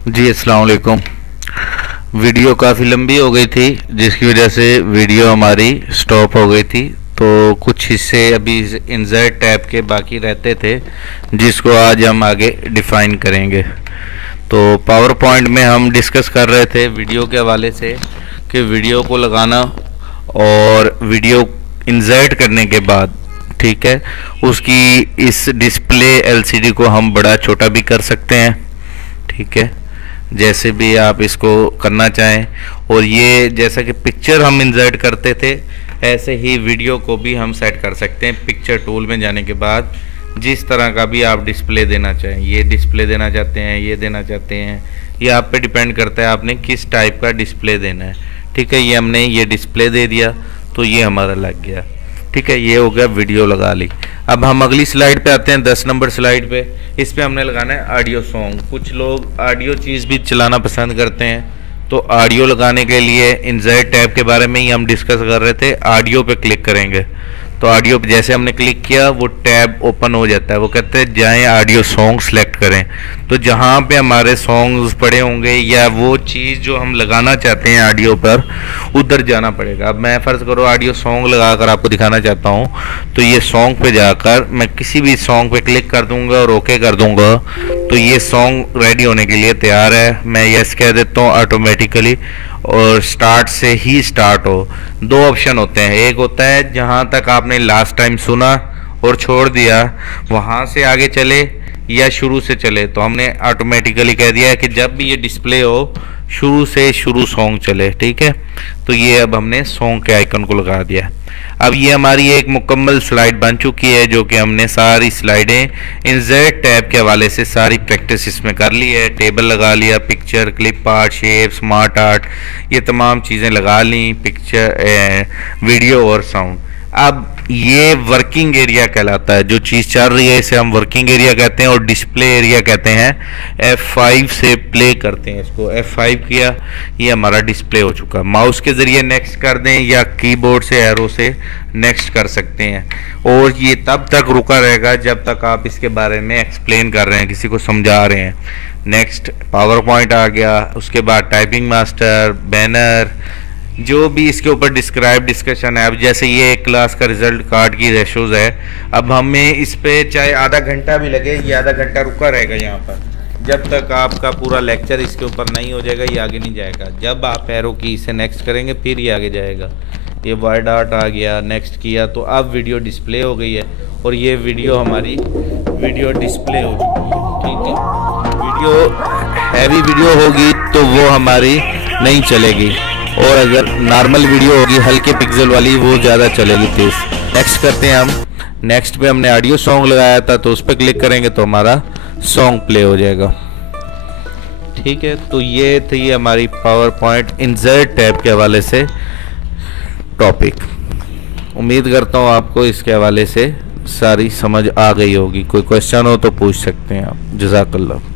जी अस्सलाम वालेकुम। वीडियो काफ़ी लंबी हो गई थी जिसकी वजह से वीडियो हमारी स्टॉप हो गई थी। तो कुछ हिस्से अभी इंसर्ट टैब के बाकी रहते थे जिसको आज हम आगे डिफ़ाइन करेंगे। तो पावर पॉइंट में हम डिस्कस कर रहे थे वीडियो के हवाले से कि वीडियो को लगाना और वीडियो इंसर्ट करने के बाद, ठीक है, उसकी इस डिस्प्ले एलसीडी को हम बड़ा छोटा भी कर सकते हैं, ठीक है, जैसे भी आप इसको करना चाहें। और ये जैसा कि पिक्चर हम इंसर्ट करते थे ऐसे ही वीडियो को भी हम सेट कर सकते हैं पिक्चर टूल में जाने के बाद। जिस तरह का भी आप डिस्प्ले देना चाहें, ये डिस्प्ले देना चाहते हैं, ये देना चाहते हैं, ये आप पे डिपेंड करता है आपने किस टाइप का डिस्प्ले देना है, ठीक है। ये हमने ये डिस्प्ले दे दिया तो ये हमारा लग गया, ठीक है, ये हो गया वीडियो लगा ली। अब हम अगली स्लाइड पे आते हैं, 10 नंबर स्लाइड पे। इस पे हमने लगाना है ऑडियो सॉन्ग। कुछ लोग ऑडियो चीज़ भी चलाना पसंद करते हैं, तो ऑडियो लगाने के लिए इंसर्ट टैब के बारे में ही हम डिस्कस कर रहे थे। ऑडियो पे क्लिक करेंगे तो ऑडियो पे जैसे हमने क्लिक किया वो टैब ओपन हो जाता है। वो कहते हैं जाएं ऑडियो सॉन्ग सेलेक्ट करें। तो जहाँ पे हमारे सॉन्ग्स पड़े होंगे या वो चीज़ जो हम लगाना चाहते हैं ऑडियो पर, उधर जाना पड़ेगा। अब मैं फ़र्ज़ करो ऑडियो सॉन्ग लगाकर आपको दिखाना चाहता हूँ, तो ये सॉन्ग पे जाकर मैं किसी भी सॉन्ग पे क्लिक कर दूंगा और ओके कर दूंगा तो ये सॉन्ग रेडी होने के लिए तैयार है। मैं यस कह देता हूँ ऑटोमेटिकली और स्टार्ट से ही स्टार्ट हो। दो ऑप्शन होते हैं, एक होता है जहाँ तक आपने लास्ट टाइम सुना और छोड़ दिया वहाँ से आगे चले या शुरू से चले। तो हमने ऑटोमेटिकली कह दिया है कि जब भी ये डिस्प्ले हो शुरू से शुरू सॉन्ग चले, ठीक है। तो ये अब हमने सॉन्ग के आइकन को लगा दिया। अब ये हमारी एक मुकम्मल स्लाइड बन चुकी है जो कि हमने सारी स्लाइडें इंसर्ट टैब के हवाले से सारी प्रैक्टिस इसमें कर ली है। टेबल लगा लिया, picture, clip art, shape, smart art, ये तमाम चीज़ें लगा ली, पिक्चर, वीडियो और साउंड। अब ये वर्किंग एरिया कहलाता है। जो चीज़ चल रही है इसे हम वर्किंग एरिया कहते हैं और डिस्प्ले एरिया कहते हैं। F5 से प्ले करते हैं इसको, F5 किया, ये हमारा डिस्प्ले हो चुका। माउस के ज़रिए नेक्स्ट कर दें या कीबोर्ड से एरो से नेक्स्ट कर सकते हैं। और ये तब तक रुका रहेगा जब तक आप इसके बारे में एक्सप्लेन कर रहे हैं, किसी को समझा रहे हैं। नेक्स्ट पावर पॉइंट आ गया, उसके बाद टाइपिंग मास्टर, बैनर, जो भी इसके ऊपर डिस्क्राइब डिस्कशन है। अब जैसे ये एक क्लास का रिजल्ट कार्ड की रेशोज है, अब हमें इस पे चाहे आधा घंटा भी लगे, ये आधा घंटा रुका रहेगा यहाँ पर जब तक आपका पूरा लेक्चर इसके ऊपर नहीं हो जाएगा, ये आगे नहीं जाएगा। जब आप एरो की से नेक्स्ट करेंगे फिर ये आगे जाएगा। ये वर्ड आर्ट आ गया, नेक्स्ट किया तो अब वीडियो डिस्प्ले हो गई है और ये वीडियो हमारी वीडियो डिस्प्ले हो चुकी है, ठीक है। वीडियो हैवी वीडियो होगी तो वो हमारी नहीं चलेगी और अगर नॉर्मल वीडियो होगी हल्के पिक्सल वाली वो ज़्यादा चलेगी तेज। नेक्स्ट करते हैं हम। नेक्स्ट पे हमने ऑडियो सॉन्ग लगाया था तो उस पर क्लिक करेंगे तो हमारा सॉन्ग प्ले हो जाएगा, ठीक है। तो ये थी हमारी पावर पॉइंट इंसर्ट टैब के हवाले से टॉपिक। उम्मीद करता हूँ आपको इसके हवाले से सारी समझ आ गई होगी। कोई क्वेश्चन हो तो पूछ सकते हैं आप। जज़ाकल्लाह।